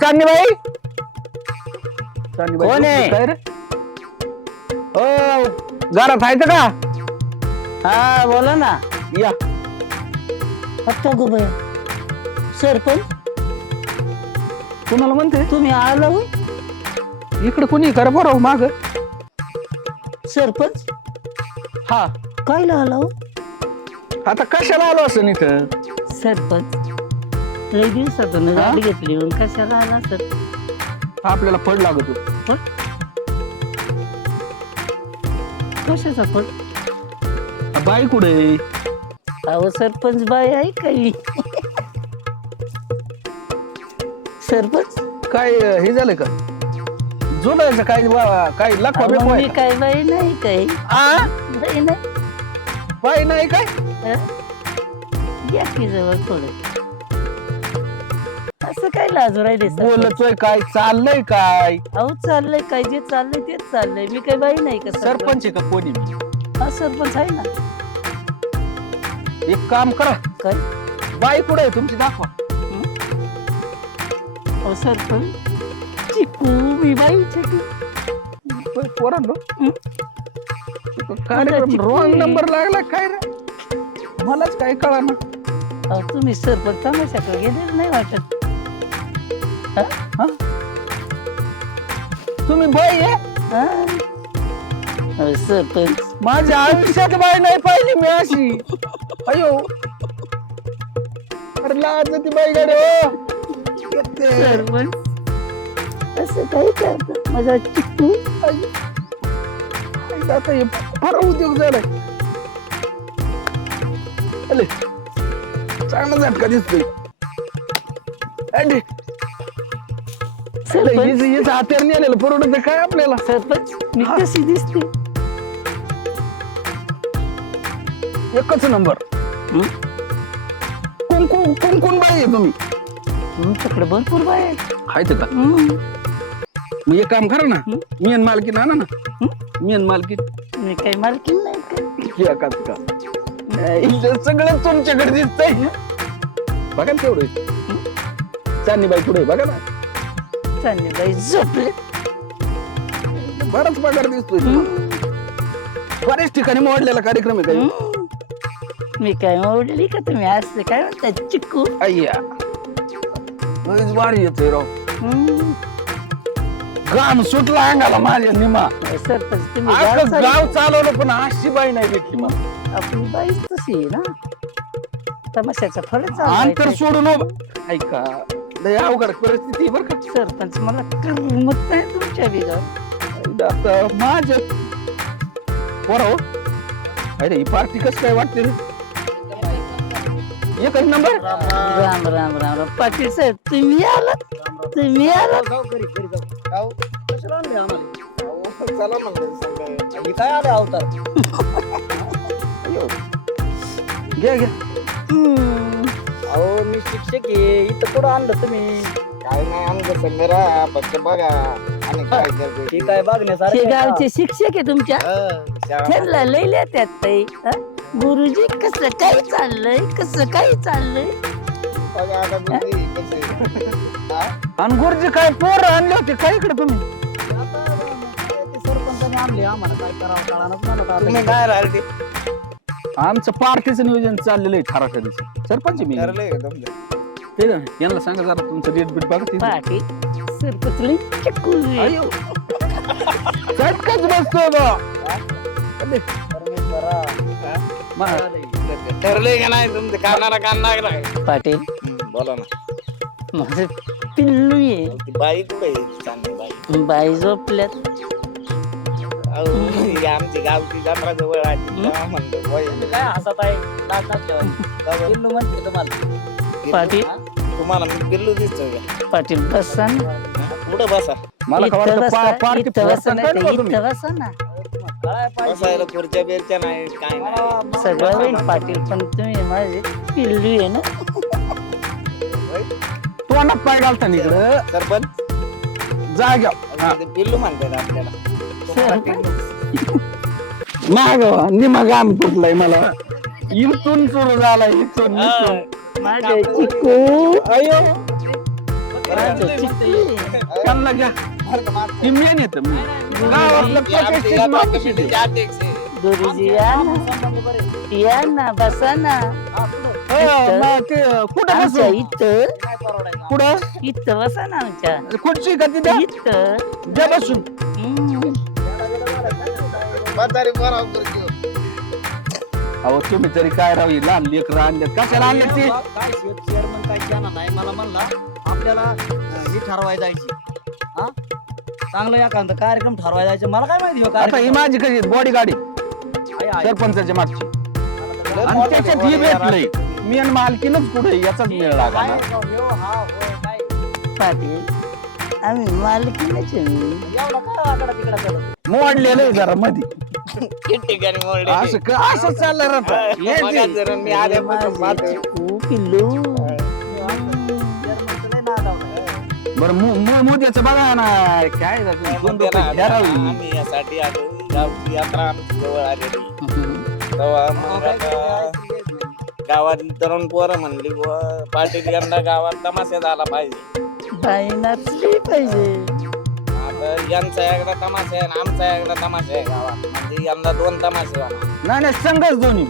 चांदणीबाई कोण आहे? काय रे ओ घरात आहेत का? हा बोला ना. या आता गो बाई सरपंच कुणाला म्हणते तुम्ही आला होय? इकडे कोणी करा बरं माग सरपंच हा काय आला हो? आता कशाला आलो असं इथं? सरपंच लई दिवसातून गाडी घेतली मग कशाला आला सर? आपल्याला फळ लागत होत. कशाचा पण? बाई कुठे? अहो सरपंच बाई आहे काही सरपंच काय हे झालं का जोडायचं काय काय लखवा अहो, बिखवा मी आहे का? काय बाई नाही काही आ? बाई नाही बाई नाही काय? हं? या की जवळ थोडं असं काय लाजू राहिले सरपंच? बोलतोय काय चाललंय काय? अहो चाललंय काय जे चाललंय तेच चाललंय मी काय बाई नाही का सरपंच आहे का कोणी मी? हा सरपंच आहे ना. एक काम करा काय? बाई कुठे आहे तुमची दाखवा. अहो सरपंच चिकू मी बाई चिकू पोरांनो हं? कार्यक्रम चिकू रॉंग आहे. नंबर लागला काय रे? मलाच काय कळा ना. अहो तुम्ही सरपंच तमाशाकडे गेलेलं नाही वाटत. तुम्ही बाई आहे? हा? अहो, सरपंच माझ्या आयुष्यात बाई नाही पाहिली मी अशी. अयो अरे लाज ती बाई गाडी हो. सरपंच असं काय करत माझा चिकू? आता हे फार उद्योग झालाय. अले चांगला झटका दिसतोय. अरे सरपंच हिचं हात्यार नेलेलं परवडत काय आपल्याला? सरपंच मी कशी दिसते? एकच नंबर. कोण कोण कोण कोण बाई आहे तुम्ही? तुमच्याकडे भरपूर बाय आहेत. आहेत का? मग एक काम करा ना, मी आणि मालकीन आणा ना. मी आणि मालकीन मी काही मालकीन नाही काय. एकाच का? हिचं सगळं तुमच्याकडे दिसतंय. बघा ना तेवढं. चांदणीबाई पुढे बघा ना. चांगली बाई झोपले. बराच पगार दिसतोय तुम्हाला. बऱ्याच ठिकाणी मोडलेला कार्यक्रम आहे काय? मी काय ओढली का तुम्ही असं काय म्हणता चिकू? अय्या लयच भारी येतोय राव. गाम सुटला अंगाला माझ्या निमा. सरपंच तुम्ही अख्खं गाव गाव चालवलं पण अशी बाई नाही भेटली मला. आपली बाईच तशी आहे ना. तमाशाचा फळच अंतर सोडून ऐका लय अवघड परिस्थिती आहे बरं का. सरपंच मला करमत नाही तुमच्या बिगाव. आता माझ्या बरं अरे ही पार्टी कसं काय वाटते रे? एकच नंबर. राम राम राम राम पाटील साहेब तुम्ही आलात. तुम्ही आलात. काय आलं अवतार? घ्या घ्या. अहो मी शिक्षक आहे, इथं कुठं आणलं तुम्ही? काय नाही आणलं संगरा फक्त बघा आणि काय करते काय हे बघण्यासारखं गावचे शिक्षक आहे तुमच्या. त्यांना लई लिहितात ताई. गुरुजी कसं काय चाललंय कसं काय चाललंय? आणि गुरुजी काय पोर आणले होते काय इकडे तुम्ही? सरपंचाने आणले आम्हाला काय करावं कळणार तुम्ही काय राहिले? आमचं पार्टीचं नियोजन चाललेलं आहे ठराच्या दिवशी. सरपंच मी ते ना यांना सांगा जरा तुमचं डेट बीट बघा तिथे. पाटील सरपंच लई चिकू आहे. अयो चटकाच बसतोय बा. ठरलंय का नाही तुमचं कानाला कान लागलाय? पाटील बोला ना. माझं पिल्लू आहे. ती बाई कुठे चांगली बाई? बाई झोपल्यात. अहो ही आमची गावची जत्रा जवळ आली तेव्हा म्हणतो काय हसत आहे पिल्लू म्हणते तुम्हाला. पाटील तुम्हाला मी पिल्लू दिसतोय का? पाटील बसा ना. कुठं बसा? मला इथं खबर बसा, पार्टी इथं बसा काय नाही तुम्ही? इथं बसा ना. बसायला खुर्च्या बेरच्या नाही काय नाही. सगळं होईल पाटील पण तुम्ही माझे पिल्लू आहे ना. तोंडात पाय घालता ना इकडं सरपंच जाग्या. ते पिल्लू म्हणतात आपल्याला. माग निमा गाम तुटलाय मला. इथून सुरू झालाय इथून. माझे चिकू. अयो माझं चिकली. त्यांना घ्या ती मेन येत गावातलं प्रतिष्ठित माणूस आहे ते. गुरुजी या ना बसा ना. मग ते कुठं बसू आमच्या इथं कुठं इथं बसा ना आमच्या खुर्ची का तिथं इथं. द्या बसून हम्म. अहो तुम्ही तरी काय राहू ही लहान लेकर आणल्यात कशाला आणल्यात ते काय चेअरमन काय जाणार नाही मला म्हणला आपल्याला ही ठरवाय जायची हा चांगलं एखादा कार्यक्रम ठरवाय जायचं मला काय माहिती हो आता ही कार्यक्रम माझी कशी बॉडी गाडी आहे, आहे. सरपंचाच्या मागची आणि त्याच्यात ही भेटलंय मी आणि मालकीनच कुठे याचाच मेळ लागला काय ना. हो, हा, हो, काय? पाटील आम्ही मालकीनच आहे. एवढं काय आकडा तिकडा करत मोडलेलं आहे जरा मध्ये ठिकाणी मोडले असं असं चाललं राहतं हे ते. मी आल्यापासून माझे चिकू पिल्लू. बरं मोद्याचं बघा ना काय झालं, 2 रुपये घ्या राव. आम्ही यासाठी आलो गावची यात्रा आमची जवळ आलेली तेव्हा मग आता गावातली तरुण पोरं म्हणली बुवा पाटील यंदा गावात तमाशा झाला पाहिजे. बाई नाचली पाहिजे. आता यांचा एकदा तमाशा आहे आणि आमचा एकदा तमाशा आहे गावात म्हणजे यंदा 2 तमाशे झाला. नाही संघच दोन्ही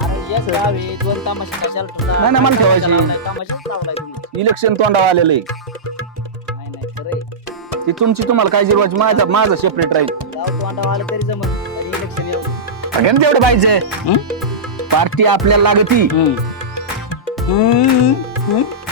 अरे एक गाव आहे 2 तमाशे कशाला ठेवता? नाही, मला ठेवायची. तमाशाच लावलाय तुम्ही. इलेक्शन तोंडावर आलेलं आहे नाही नाही खरंय ती तुमची तुम्हाला काय जिरवायची माझा सेपरेट राहील गाव तोंडावर आलं तरी जमत तरी इलेक्शन येऊ सगळ्यांना तेवढं पाहिजे पार्टी आपल्याला लागती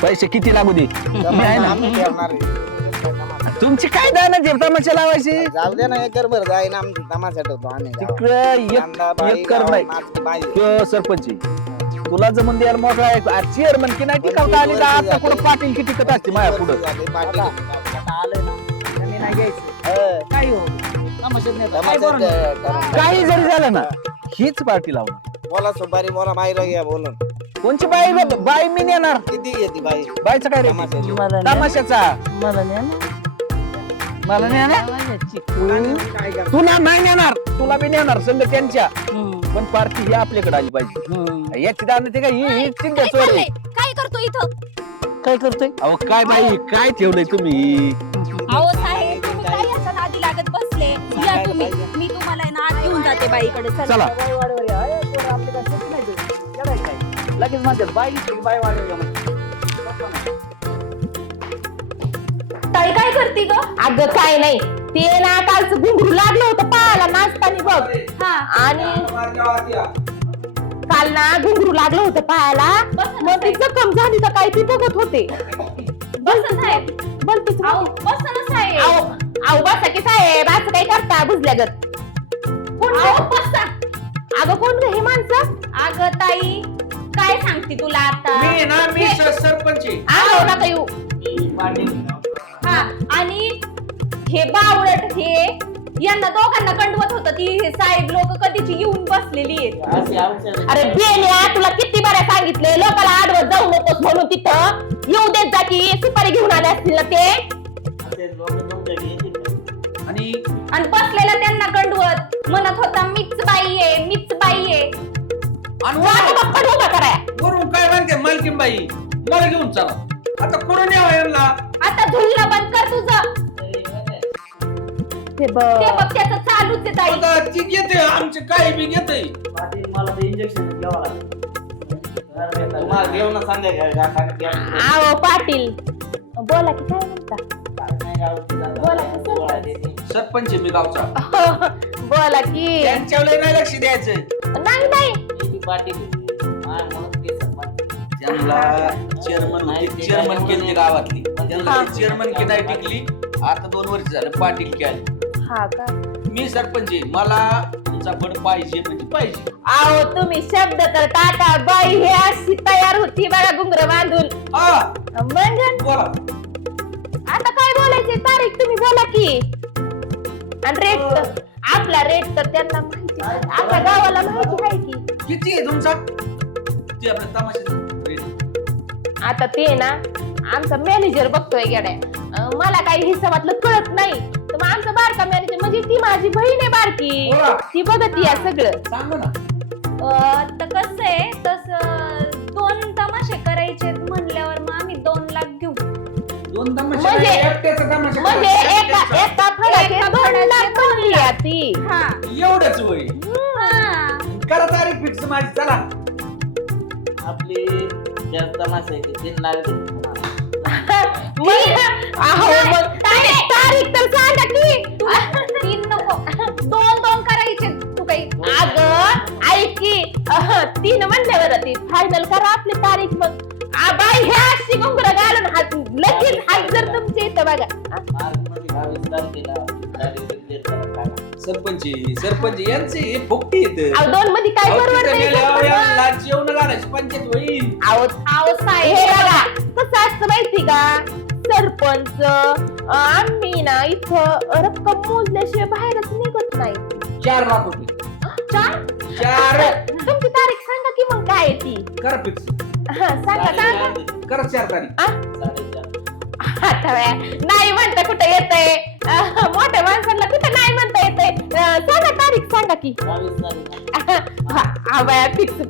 पैसे किती लागू दे मी आहे ना. आम्ही ठेवणार आहे. तुमची काय दाना तमाशा लावायची जाऊ दे ना एकर भर जाईन आमची तमाशा ठेवतो आम्ही गावात. तिकडं यंदा बाई एक कर गावात नाही नाचली पाहिजे. तो सरपंच आहे. तुला जमून द्यायला मोकळा चेअरमन की नाही टिकावता आली तर आता कुठं पाटील की टिकत असते माझ्या पुढं झाले, पाटील. आता आलंय ना त्यांनी नाही घ्यायचं हं. काय हो तमाशात नाही आता. काय तमाशात बरं नाही. ठरवलं. काही जरी झालं ना हीच पार्टी लावणार बोला सुपारी बोला बाहेर घ्या बोलून कोणची बाई मी नेणार किती घेते बाई बाईचं काय रे तमाशाची. मला न्या- तमाशाचा मला न्या ना. मला नेणार माझ्या चिकू. काय करणार? तू नाही नेणार तुला बी नेणार संघ त्यांच्या हम्म, पण पार्टी ही आपल्याकडे आली पाहिजे हम्म. याची दान ते काय ही चिंता काय चोर आहे. करतोय? काय करतो इथं काय करतोय अहो काय बाई काय ठेवलंय तुम्ही अहो साहेब तुम्ही काय याच्या नादी लागत बसले या तुम्ही मी तुम्हाला आहे ना आत घेऊन जाते बाईकडे चला. चला बाई वाडीवर या. अरे, पोरं आपली काय शेती नाही ते. येडाय काय लगेच म्हणतात बाई दिसली की बाई वाडीवर या म्हणतात. ताई काय करते ग अगं काय नाही ते ना कालचं घुंगरू लागलं होतं पायाला नाचताना बघ हा आणि काल ना घुंगरू लागलं होतं पायाला मग ती जखम झाली तर काय ती बघत होते बस साहेब बोलतेच अहो बस ना साहेब आऊ बसा की साहेब असं काय करता बुजल्यागत कोण अहो बसा अगं कोण ग हे माणसं अगं ताई काय सांगते तुला आता मी सरपंच आहे आलो नका येऊ हा आणि हे बावळट हे यांना दोघांना कंडवत होत ती हे साहेब लोक कधीची येऊन बसलेली आहेत अरे बेल्या तुला किती बऱ्या सांगितले लोकांना आडवत जाऊ नकोस म्हणून तिथं येऊ देत जा की सुपारी घेऊन आले असतील ना ते आणि आणि बसलेला त्यांना कंडवत म्हणत होता मीच बाई आहे मीच बाई आहे वाटा बाप्पा उभा कराया वरून काय म्हणते मालकीन बाई मला घेऊन चला आता कुठून यावं यांना आता धुलणं बंद कर तुझं ते ते बघ त्याचं चालूच आहे ताई आता ती घेते आमचे काही बी घेते पाटील मला ते इंजेक्शन घ्यावं लागेल तुम्हाला घेऊन ना सांगायचं आओ पाटील बोला की काय म्हणता बोला की सरपंच आहे मी गावचा बोला की त्यांच्यावर नाही लक्ष द्यायचं नाही नाही पाटील त्यांना चेअरमन केली गावातली त्यांना चेअरमन की नाही टिकली आता 2 वर्ष झालं पाटील की आली हा का मी सरपंच आहे मला तुमचा फड पाहिजे म्हणजे पाहिजे आओ तुम्ही शब्द तर टाका बाई हे अशी तयार होती बघा घुंगर बांधून हा म्हणजे बोला आता काय बोलायचे तारीख तुम्ही बोला की आणि रेट तर आपला रेट तर त्यांना माहिती आहे. आपल्या गावाला माहिती आहे की किती आहे तुमचा ते आपल्या तमाशाचं rate. आता ते ना आमचा मॅनेजर बघतोय गड्या मला काही हिसाबातलं कळत नाही तर मग आमचा बारका मॅनेजर म्हणजे ती माझी बहीण आहे बारकी बोला. ती बघत या सगळं सांगा ना तर कसं आहे तस 2 तमाशे करायचे म्हणल्यावर मग आम्ही 2 लाख घेऊ म्हणजे एकट्याचा तमाशा म्हणजे करायचा. एका फळाचे 2 लाख बनली आहे ती. हा एवढंच होय हा. करा तारीख फिक्स माझी चला. आपली जास्त तमाशा आहे 3 लाख मग तारीख तर सांगा की. 3 नको 2 करायचे तू काही अगं ऐक की 3 म्हणल्यावर ती फायनल करा आपली तारीख. मग बाई ह्या अशी घुंगरं घालून हात लगेच हात जर तुमच्या इथं बघा. मार्चमध्ये 22 तारखेला तारीख declare करा. सरपंच यांचे हे फुकटी येत. 2 मध्ये काय बरोबर जेवण घालायची पंचायत होईल. आहो हे साहेब बघा कसं असतं माहिती का, सरपंच आम्ही ना इथं रक्कम मोजल्याशिवाय बाहेरच निघत नाही. 4 लाख रुपये. 4 तुमची तारीख सांगा की मग काय आहे ती. करा फिक्स. सांगा करा 4 तारीख. 4.5 आता नाही म्हणता कुठं येतंय, मोठ्या माणसांना कुठं नाही म्हणता येतंय. सांगा तारीख सांगा की. 22 तारीख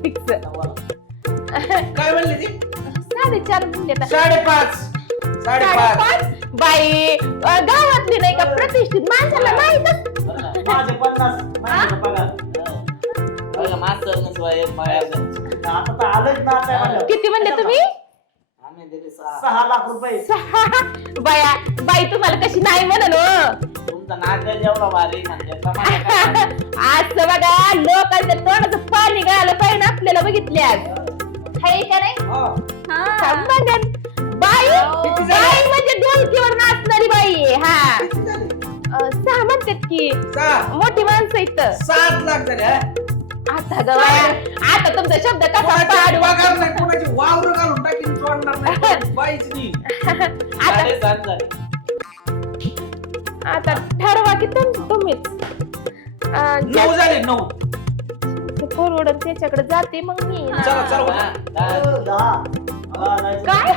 फिक्स काय म्हणले ती? 4.5 म्हणले तर. 5.5. बाई गावातली नाही का प्रतिष्ठित माणसाला माहितच. माझे 50 महिन्याचा पगार. बघा मास्तर नसवाय आता तर आलंच ना आता म्हणलं. किती म्हणले तुम्ही. आम्ही दिले 6. 6 लाख रुपये. बाई तुम्हाला कशी नाही म्हणन हो. तुमचा नाच जेवढा भारी म्हणजे तमाशा करा. आज बघा लोकांच्या तोंडाचं पाणी गायला पाहिजे आपल्याला बघितल्यास. हाय का नाही. हा. बघन. बाई बाई म्हणजे ढोलकीवर नाचणारी बाई आहे. हा किती झाले? 6 म्हणतात की 6. मोठी माणसं इथं. 7 लाख झाले. हा? आता आता तुमचा शब्द कसा कोणाची पाडू. पगार नाही, कोणाची वावर घालून टाकीन सोडणार नाही. बाईच नाही. आता 7.5 झाले. आता ठरवा की तुम्हीच. 9 झाले 9. परवडन त्याच्याकडे जाते मग मी. चला हा, 10. काय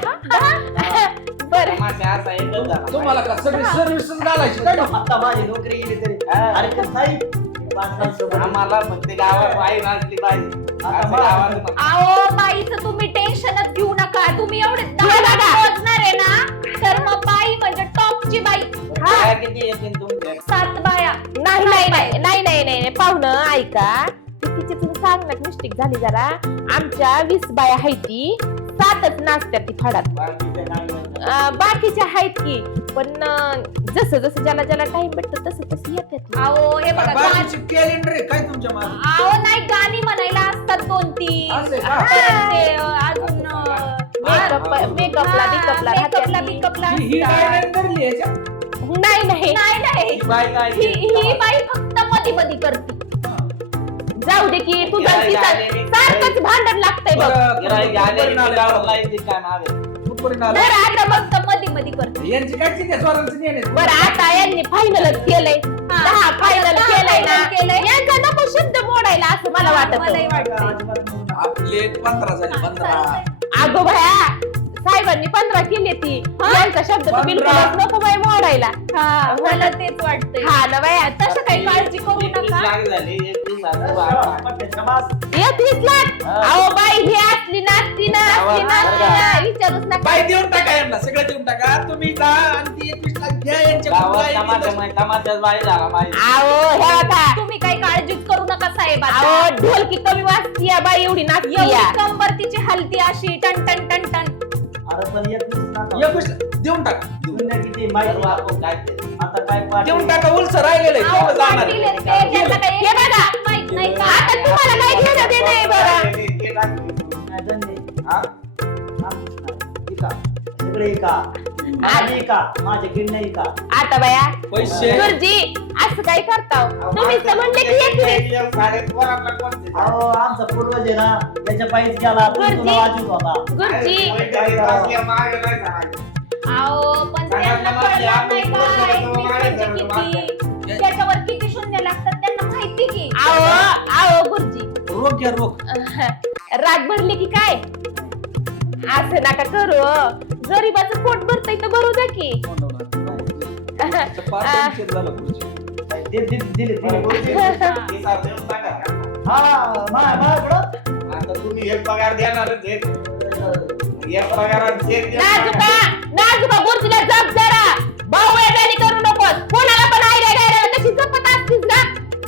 बरं तमाशा असा एकच झाला. तुम्हाला का सगळी सर्व्हिस घालायची काय? आता माझी नोकरी गेली तरी अरे कसं नाही 5 लाख सोबत. आम्हाला फक्त गावात बाई नाचली पाहिजे. असं गावात आहो बाईचं तुम्ही टेन्शनच घेऊ नका. तुम्ही एवढे 10 लाख मोजणार आहे ना, तर मग बाई म्हणजे टॉपची बाई. बाया किती येतील तुमच्या? 7 बाया. नाही पाहुणं ऐका. तिची तुम्ही सांगण्यात मिस्टेक झाली जरा. आमच्या 20 बाया आहेत ती 7च नाचत्यात ती फडात. बाकीचे काय म्हणतात? बाकीच्या आहेत की पण जसं जसं ज्याला ज्याला टाइम भेटतो तसं येतात. आहो हे बघा बाकीचे कॅलेंडर आहे काय तुमच्या मागे? आहो नाही गाणी म्हणायला असतात 2-3. असं आहे का? परत ते, अजून मेकअपला बिकअपला ही गायडलाईन धरली याच्यात? नाही नाही ही बाई काय ही बाई फक्त मध्ये करते. जाऊ दे की तुझा सारखंच भांडण लागतंय बघ. गिऱ्हाईक आले की गावाला लाईन दिली काय मागे. कुठपर्यंत आलं? बरं आता फक्त मध्ये करते. यांची काय चिंता स्वरांचं नाही आहे. बरं आता यांनी फायनलच केलंय. 10 फायनल केलंय. यांचा नको शब्द मोडायला असं मला मलाही वाटत. वाटतं. आपले 15 झाले 15. अगो भया साहेबांनी 15 केली ती. यांचा शब्द तर 15. बिलकुलच नको बाई मोडायला. हा मला तेच वाटतंय. हा ना बाया तसं काही काळजी करू 21 नका. लाख झाले. 31 हजार. 30 लाख. अहो बाई ही असली नाचती ना विचारूच नका. बाई देऊन टाका यांना सगळं देऊन टाका. तुम्ही जा आणि ती 21 लाख घ्या यांच्या गावात तमाशाच बाई झाला पाहिजे. अहो हे बघा. तुम्ही काही काळजीच करू नका साहेब. अहो ढोलकी कमी वाजती बाई एवढी नाचती. एवढी कंबर तिची हलती अशी टन टन टन टन. अरे पण 21 लाख 21 देऊन टाका. दुनिया किती माहिती सर्व आपण काय ते. आता काय पाटील? देऊन टाका. उलस राहिलेलं आहे अहो, तेवढं जाणार पाटील आहे. आहेत ते, त्यांना काही हे बघा. माहित नाही का? आता तुम्हाला काय घेणं देणं आहे बघा. नाही धंदे. हा? आमचंच नाही. इका. सगळे इका. माझी इका. माझे किडनी इका. आता बाया पैसे गुरुजी असं काय करता तुम्हीच तर म्हणले की 21. अहो आमचा पूर्वज आहे ना त्याच्या पायीच गेला गुरुजी. तुला वाजत होता. गुरुजी अहो पण त्यांना कळलं नाही का? 21 म्हणजे किती? त्याच्यावर किती शून्य लागतात त्यांना माहिती की. आओ गुरुजी रोग घ्या रोग. राग भरली की काय असं नका करू. गरीबाचं पोट भरतय तर भरू द्या की. दिले हा माझ्याकडं आता तुम्ही एक पगार देणारच आहेत. एक पगारात चेक नाजुका नाजुका गुरुजीला जप जरा भाऊ वेगळी करू नकोस कोणाला पण आयडिया घ्यायला कशी जपत असतीस ना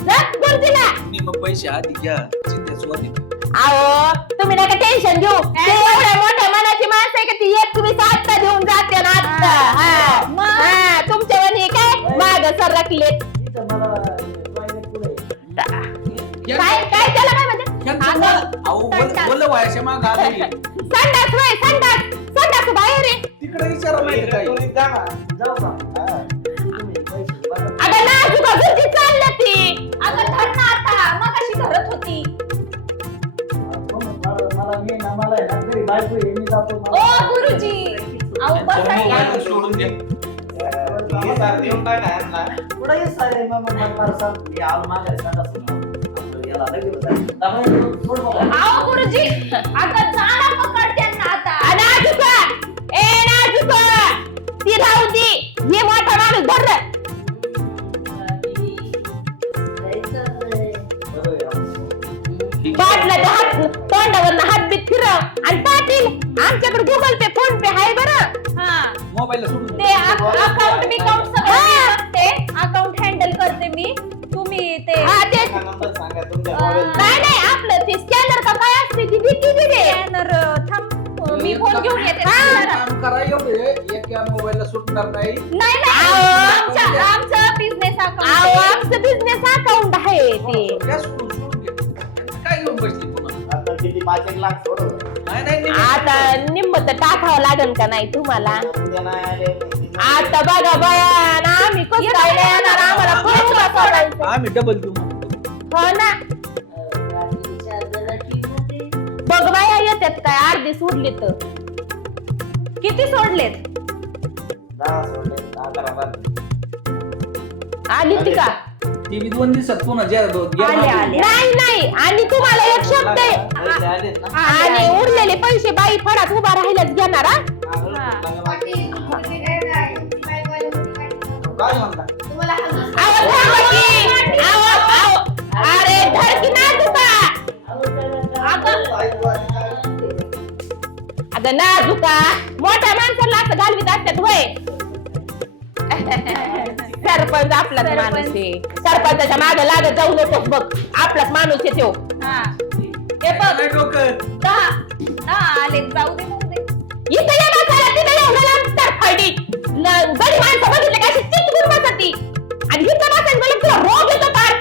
जप गुरुजीला मग पैसे आधी घ्या चिंतेच अहो तुम्ही नका टेन्शन घेऊ ते एवढ्या मोठ्या मनाची माणसं आहे का ती एक तुम्ही आत्ता देऊन जाते ना आत्ता हा तुमच्या वनी काय माग सरकलेत इथं मला toilet पुढे आहे. काय त्याला काय म्हणजे बोल व्हायच्या माग आले संडास होय संडास बाहेर आहे तिकडे विचारा माहिती काय जाऊ का? तुम्ही पैसे बघा. अगं नाजुका गुरुजी चालल्या ती अगं धर ना आता मगाशी धरत होती. मला मी ना मला आहे ना घरी बायको आहे, मी जातो ओ गुरुजी अहो बसा मोबाईल सोडून द्या पुढे ये सारे मग मला सांग मी आलो मागे सांगा याला लगेच सोड बाबा. अहो गुरुजी अगं जाणा पकड त्यांना आता. नाजुका ती राहू दे हे मोठा माणूस धर पाटलाच्या हात तोंडावरनं हात बीत फिरव आणि पाटील आमच्याकडे गुगल पे फोन पे आहे बरं हा मोबाईलला सोडून ते अकाउंट बिकाउंट सगळं ते अकाउंट हँडल करते मी तुम्ही ते हा तेच नाही आपलं ते स्कॅनर का काय असते ती भीती दिली स्कॅनर थांब मी फोन घेऊन येते. काम करा एवढे एका मोबाईलला सुटणार नाही नाही आमचं बिझनेस अकाउंट आमचं बिझनेस अकाउंट आहे ते घ्या सोडून घ्या काय घेऊन बसली पुन्हा आता किती 5-1 लाख सोड. नाही आता निम्म तर टाकावं लागेल का नाही तुम्हाला उद्या नाही आले आता बघा बयान आम्ही कसं काय नाही येणार आम्हाला पुरवठा करायचा. आम्ही डबल देऊ हो ना बघ बाया येतात काय अर्धी सोडली तर किती सोडलेत 10 सोडले 11 बाकी. आली ती का ती बी 2 दिवसात पुन्हा आले. नाही आणि तुम्हाला एक शब्द आहे पैसे आलेत ना आणि उरलेले पैसे बाई फडात उभा राहिलाच घेणार हा? काय म्हणता आवाज थांबा की. अरे धर की नाजुका अगं नाजुका मोठ्या माणसाला असं घालवीत असतात होय सरपंच आपलाच माणूस आहे सरपंचाच्या मागे लागत जाऊ नकोस बघ आपलाच माणूस आहे तो हे बघ 10 आले जाऊ दे मग दे. इथं या माणसाला तिथं एवढं लांब तरफडी गडी माणसं बघितलं का अशी चिटकून बसती आणि हिचं बसायचं मला तुला रोग येतो काय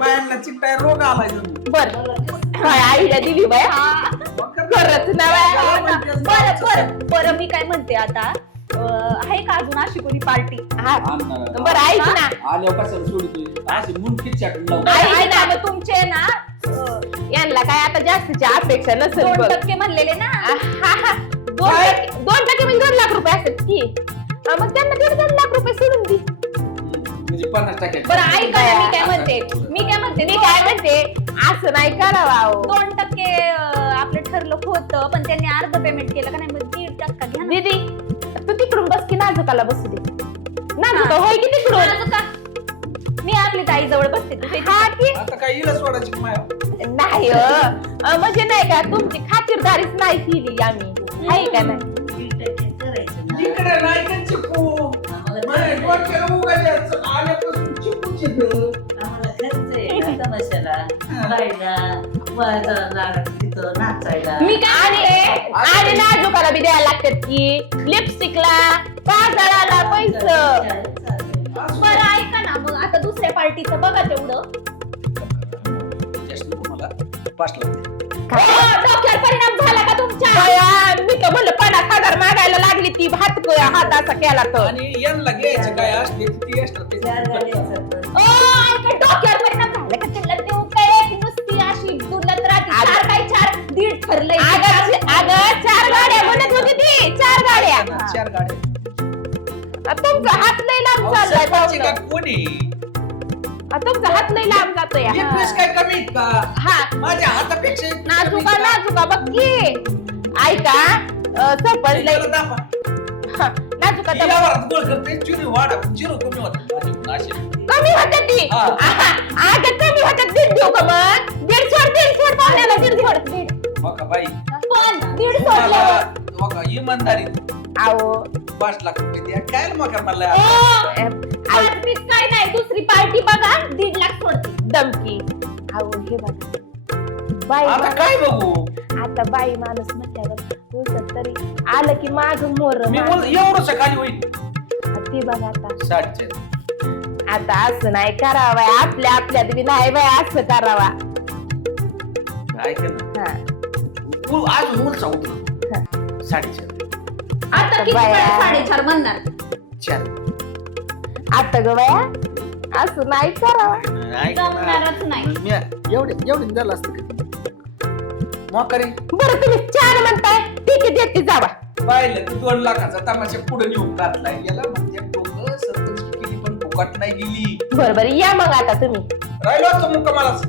बायांना चिकटाय रोग आलाय बर काय आईला दिली बाय खरंच ना बाय बरं मी काय म्हणते आता आहे का अजून अशी कोणी पार्टी? बरं ऐक ना आल्यावर कशाला सोडतोय असे मुंडकीत चाटून लावून ऐक ना मग तुमचे ना यांना काय आता जास्तीची अपेक्षा नसेल 2% म्हणलेले ना 2% म्हणजे 2 लाख रुपये असतात की मग त्यांना 1.5 लाख रुपये सोडून दे म्हणजे 50%. बरं ऐका ना मी काय म्हणते असं नाही करावं 2% आपलं ठरलं होतं पण त्यांनी अर्ध पेमेंट केलं का नाही मग 1.5% घ्या ना. दीदी तू तिकडून बस की नाजुकाला बसू दे नाजुका होय की तिकडून नाजुका, मी आपली ताई जवळ बसते तुझे. हा की आता काय हिला सोडायची की माया नाही म्हणजे नाही का तुमची खातिरदारीच नाही केली आम्ही आहे का नाही इकडे नाही का चिपू म्हणे डोक्याला उगायचं आल्यापासून चिपूच येतं मी काय आणि नाजुकाला बी द्यायला लागतात की लिपस्टिकला काजळाला पैसे बरं ऐका ना मग आता दुसऱ्या पार्टीचं बघा तेवढं. तुम्हाला 5 लाख डोक्यावर परिणाम झाला का तुमच्या मी तर म्हणलं 50,000 मागायला लागली ती हात असा केला तर आणि यांना घ्यायचं काय असले ती एक्स्ट्रा डोक्यावर परिणाम झाला का त्यांना देऊ काय नुसती अशी दुर्लत राहते 4 दीड ठरलंय. अगं 4 गाड्या म्हणत होती ती 4 गाड्या 4 गाड्या तुमचा हात लय लांब चाललाय सरपंच का पाहुणं. कोणी तुमचा हात लय लांब जातोय एकवीस काय कमी आहेत का हा माझ्या हातापेक्षा एकवीस कमी आहेत का? नाजुका बघ की ऐका सरपंच लय त्याला दाबा. नाजुका हिला वरात गोळ करते, चिरू वाढा, चिरू कमी होते. अशी. कमी होते ती हा. आता कमी होतात 1.5 देऊ का मग 1.5 पाहुण्याला 1.5 बघा बाई पण दीड तुम्हाला सोडल्यावर बघा इमानदारी अहो 5 लाख रुपये द्या काय मग मला पार्टीत काय नाही दुसरी पार्टी बघा 1.5 लाख सोडते दमकी. अहो हे बघा बाई आता माणूस- काय बघू आता बाई माणूस म्हटल्यावर तुझं तरी आलं की माग मोर मी बोल एवढंच खाली होईल ती बघा आता 60च्या आता असं नाही करावं आपल्या आपल्यात बी नाही बाय असं करावा. ऐक ना हा. अजून मूल सांगतो 4.5 आता किती बाया. वेळा 4.5 म्हणणार 4 आता ग बाया असं नाही करावं. जमणारच नाही एवढे झालं असतं मग करे बरं तुम्ही 4 म्हणताय ठीक आहे देते जावा. पाहिलं तू 2 लाखाचा तमाशा पुढे नेऊन घातलाय याला म्हणजे डोकं सरपंच केली पण फुकट नाही गेली. बरं बरं या मग आता तुम्ही. राहिलो असतो मुक्कामालाच.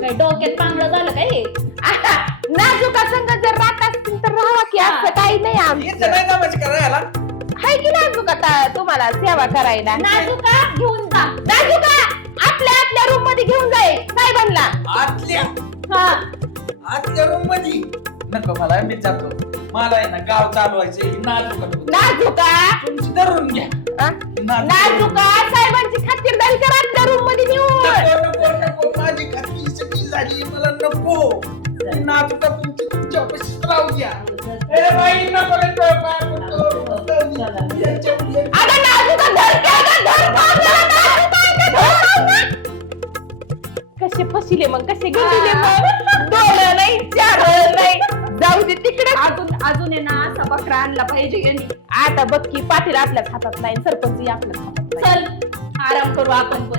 काय डोक्यात पांगळं झालं काय हे? नाजुका संघ जर राहत असतील तर राहा की असं काही नाही इथं आमचं नाही तमाशा करायला हाय की नाजुका तुम्हाला सेवा करायला. नाजुका घेऊन जा नाजुका आपल्या रूम मध्ये घेऊन जाईल साहेबांना. आतल्या रूम मध्ये नको मला मी जातो मला आहे ना गाव चालवायचंय नाजुका तुमची धरून घ्या हा? नाजुका साहेबांची खातिरदारी करा आपल्या रूम मध्ये नेऊन. नको नको माझी खात्री सगळी झाली मला नको नाजुका तुमची तुमच्या पशीच राहू द्या. ए बाई नको रे तो पाय पडतो. अगं नाजुका धर की, अगं धर नाजुका. कसे फसिले मग कसे गेले मग 2 नाही 4 नाही जाऊ दे तिकडे. अजून आहे ना असा बकरा आणला पाहिजे यांनी. आता बघ की पाटील आपल्याच हातात नाही सरपंच आपल्याच हातात नाही. चल आराम करू आपण पण.